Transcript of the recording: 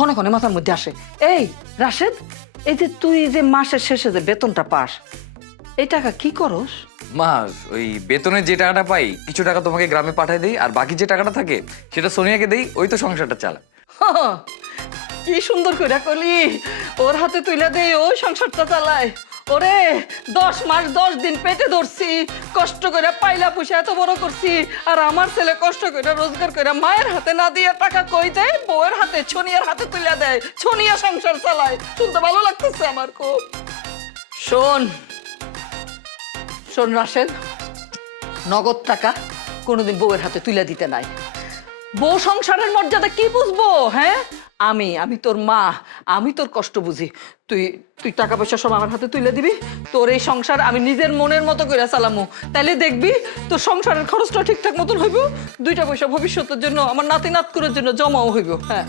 ক্ষণে ক্ষণে মাথার মধ্যে আসে। এই রাশেদ এই যে তুই যে মাসের শেষে যে বেতনটা পাস এই টাকা কি করস? মা ওই বেতনের যে টাকাটা পাই কিছু টাকা তোমাকে গ্রামে পাঠাই দেই আর বাকি যে টাকাটা থাকে সেটা সোনিয়াকে দেই ওই তো সংসারটা চালায়। কি সুন্দর করে কলি ওর হাতে তুইলা দেই ও সংসারটা চালায়। ওরে, দশ মাস দশ দিন পেটে ধরছি, কষ্ট করে পাইলা পয়সা এত বড় করছি, আর আমার ছেলে কষ্ট করে রোজগার করে মায়ের হাতে না দিয়ে টাকা কই দেয় বউয়ের হাতে, ছনিয়ার হাতে তুলে দেয়, ছনিয়া সংসার চালায়। শুনতে ভালো লাগতেছে আমার খুব। শোন শোন রাশেদ নগদ টাকা কোনোদিন বউয়ের হাতে তুলে দিতে নাই। বউ সংসারের মর্যাদা কি বুঝব হ্যাঁ? আমি আমি তোর মা, আমি তোর কষ্ট বুঝি। তুই তুই টাকা পয়সা সব আমার হাতে তুলে দিবি, তোর এই সংসার আমি নিজের মনের মতো করে চালামু। তাইলে দেখবি তোর সংসারের খরচটা ঠিকঠাক মতন হইব, দুইটা পয়সা ভবিষ্যতের জন্য, আমার নাতি নাতকুরের জন্য জমাও হইব হ্যাঁ।